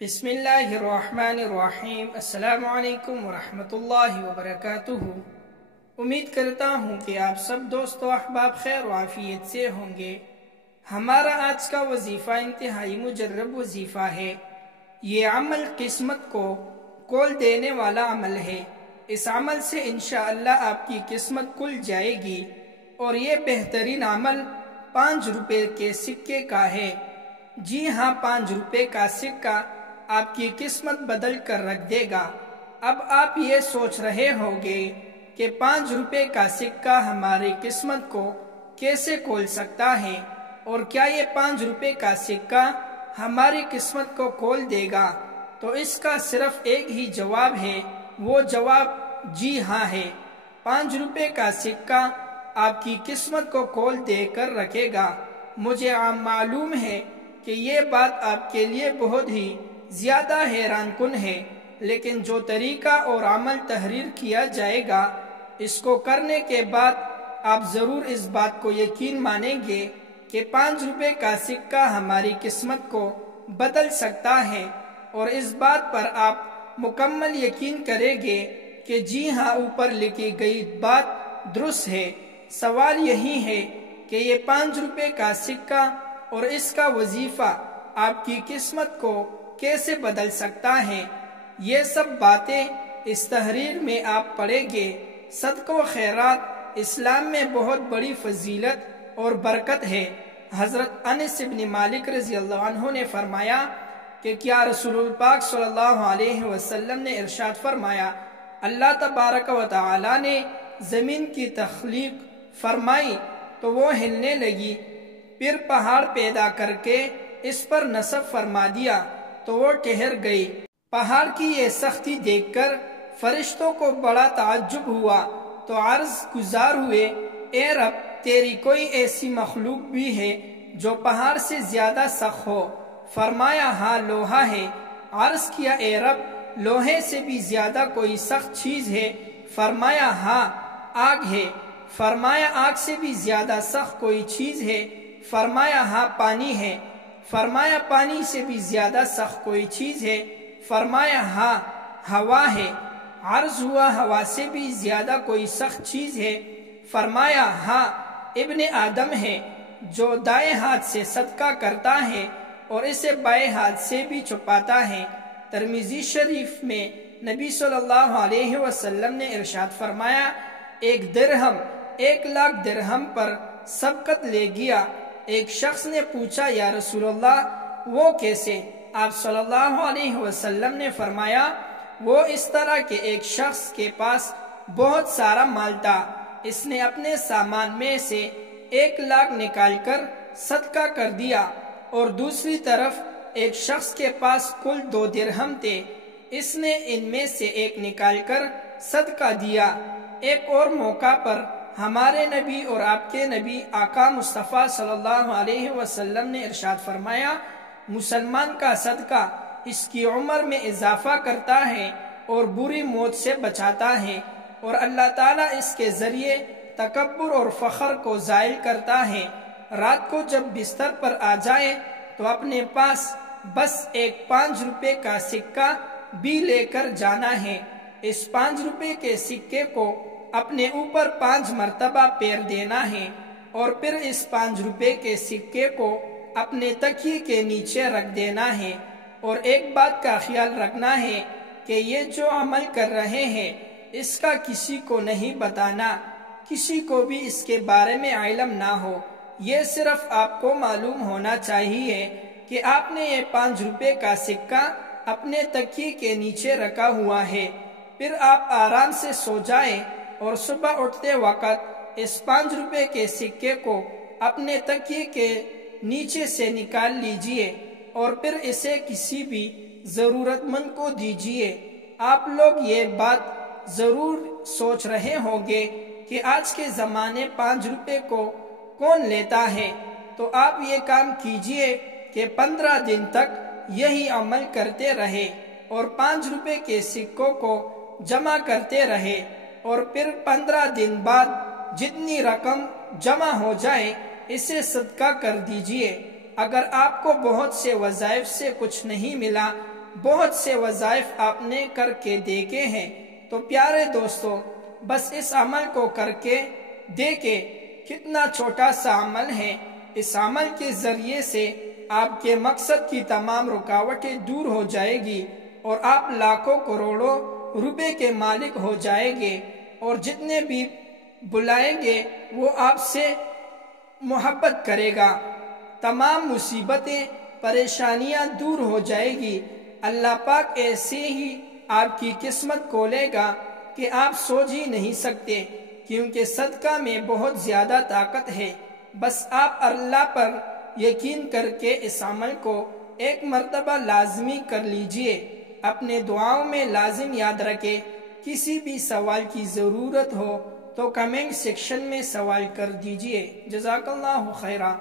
بسم اللہ الرحمن الرحیم۔ السلام علیکم ورحمۃ اللہ وبرکاتہ۔ امید کرتا ہوں کہ آپ سب دوست و احباب خیر و عافیت سے ہوں گے۔ ہمارا آج کا وظیفہ انتہائی مجرب وظیفہ ہے۔ یہ عمل قسمت کو کھول دینے والا عمل ہے۔ اس عمل سے انشاءاللہ آپ کی قسمت کھل جائے گی، اور یہ بہترین عمل 5 روپے کے سکے کا ہے۔ جی ہاں، 5 روپے کا سکہ آپ کی قسمت بدل کر رکھ دے گا۔ اب آپ یہ سوچ رہے ہوں گے کہ 5 روپے کا سکہ ہماری قسمت کو کیسے کھول سکتا ہے، اور کیا یہ 5 روپے کا سکہ ہماری قسمت کو کھول دے گا؟ تو اس کا صرف ایک ہی جواب ہے، وہ جواب جی ہاں ہے۔ 5 روپے کا سکہ آپ کی قسمت کو کھول دے کر رکھے گا۔ مجھے معلوم ہے کہ یہ بات آپ کے لیے بہت ہی زیادہ حیران کن ہے، لیکن جو طریقہ اور عمل تحریر کیا جائے گا، اس کو کرنے کے بعد آپ ضرور اس بات کو یقین مانیں گے کہ 5 روپے کا سکہ ہماری قسمت کو بدل سکتا ہے، اور اس بات پر آپ مکمل یقین کریں گے کہ جی ہاں، اوپر لکھی گئی بات درست ہے۔ سوال یہی ہے کہ یہ 5 روپے کا سکہ اور اس کا وظیفہ آپ کی قسمت کو کیسے بدل سکتا ہے؟ یہ سب باتیں اس تحریر میں آپ پڑھیں گے۔ صدقہ و خیرات اسلام میں بہت بڑی فضیلت اور برکت ہے۔ حضرت انس بن مالک رضی اللہ عنہ نے فرمایا کہ کیا رسول پاک صلی اللہ علیہ وسلم نے ارشاد فرمایا، اللہ تبارک و تعالی نے زمین کی تخلیق فرمائی تو وہ ہلنے لگی، پھر پہاڑ پیدا کر کے اس پر نصب فرما دیا تو وہ ٹھہر گئی۔ پہاڑ کی یہ سختی دیکھ کر فرشتوں کو بڑا تعجب ہوا، تو عرض گزار ہوئے، اے رب، تیری کوئی ایسی مخلوق بھی ہے جو پہاڑ سے زیادہ سخت ہو؟ فرمایا ہاں، لوہا ہے۔ عرض کیا، اے رب، لوہے سے بھی زیادہ کوئی سخت چیز ہے؟ فرمایا ہاں، آگ ہے۔ فرمایا آگ سے بھی زیادہ سخت کوئی چیز ہے؟ فرمایا ہاں، پانی ہے۔ فرمایا پانی سے بھی زیادہ سخت کوئی چیز ہے؟ فرمایا ہاں، ہوا ہے۔ عرض ہوا، ہوا سے بھی زیادہ کوئی سخت چیز ہے؟ فرمایا ہاں، ابن آدم ہے، جو دائیں ہاتھ سے صدقہ کرتا ہے اور اسے بائیں ہاتھ سے بھی چھپاتا ہے۔ ترمذی شریف میں نبی صلی اللہ علیہ وسلم نے ارشاد فرمایا، 1 درہم 1,00,000 درہم پر سبقت لے گیا۔ ایک شخص نے پوچھا، یا رسول اللہ، وہ کیسے؟ آپ صلی اللہ علیہ وسلم نے فرمایا، وہ اس طرح کہ ایک شخص کے پاس بہت سارا مال تھا، اس نے اپنے سامان میں سے 1,00,000 نکال کر صدقہ کر دیا، اور دوسری طرف ایک شخص کے پاس کل 2 درہم تھے، اس نے ان میں سے ایک نکال کر صدقہ دیا۔ ایک اور موقع پر ہمارے نبی اور آپ کے نبی آقا مصطفیٰ صلی اللہ علیہ وسلم نے ارشاد فرمایا، مسلمان کا صدقہ اس کی عمر میں اضافہ کرتا ہے اور بری موت سے بچاتا ہے، اور اللہ تعالیٰ اس کے ذریعے تکبر اور فخر کو زائل کرتا ہے۔ رات کو جب بستر پر آ جائے تو اپنے پاس بس ایک 5 روپے کا سکہ بھی لے کر جانا ہے۔ اس 5 روپے کے سکے کو اپنے اوپر 5 مرتبہ پھیر دینا ہے، اور پھر اس 5 روپے کے سکے کو اپنے تکیے کے نیچے رکھ دینا ہے۔ اور ایک بات کا خیال رکھنا ہے کہ یہ جو عمل کر رہے ہیں، اس کا کسی کو نہیں بتانا، کسی کو بھی اس کے بارے میں علم نہ ہو۔ یہ صرف آپ کو معلوم ہونا چاہیے کہ آپ نے یہ 5 روپے کا سکہ اپنے تکیے کے نیچے رکھا ہوا ہے۔ پھر آپ آرام سے سو جائیں، اور صبح اٹھتے وقت اس 5 روپے کے سکے کو اپنے تکیے کے نیچے سے نکال لیجئے، اور پھر اسے کسی بھی ضرورت مند کو دیجئے۔ آپ لوگ یہ بات ضرور سوچ رہے ہوں گے کہ آج کے زمانے 5 روپے کو کون لیتا ہے؟ تو آپ یہ کام کیجئے کہ 15 دن تک یہی عمل کرتے رہے، اور 5 روپے کے سکوں کو جمع کرتے رہے، اور پھر 15 دن بعد جتنی رقم جمع ہو جائے اسے صدقہ کر دیجئے۔ اگر آپ کو بہت سے وظائف سے کچھ نہیں ملا بہت سے وظائف آپ نے کر کے دیکھے ہیں، تو پیارے دوستو بس اس عمل کو کر کے دیکھیں، کتنا چھوٹا سا عمل ہے۔ اس عمل کے ذریعے سے آپ کے مقصد کی تمام رکاوٹیں دور ہو جائے گی اور آپ لاکھوں کروڑوں روپے کے مالک ہو جائیں گے، اور جتنے بھی بلائیں گے وہ آپ سے محبت کرے گا، تمام مصیبتیں پریشانیاں دور ہو جائے گی۔ اللہ پاک ایسے ہی آپ کی قسمت کھولے گا کہ آپ سوچ ہی نہیں سکتے، کیونکہ صدقہ میں بہت زیادہ طاقت ہے۔ بس آپ اللہ پر یقین کر کے اس عمل کو ایک مرتبہ لازمی کر لیجئے۔ اپنے دعاؤں میں لازم یاد رکھے، کسی بھی سوال کی ضرورت ہو تو کمنٹ سیکشن میں سوال کر دیجئے۔ جزاک اللہ خیرہ۔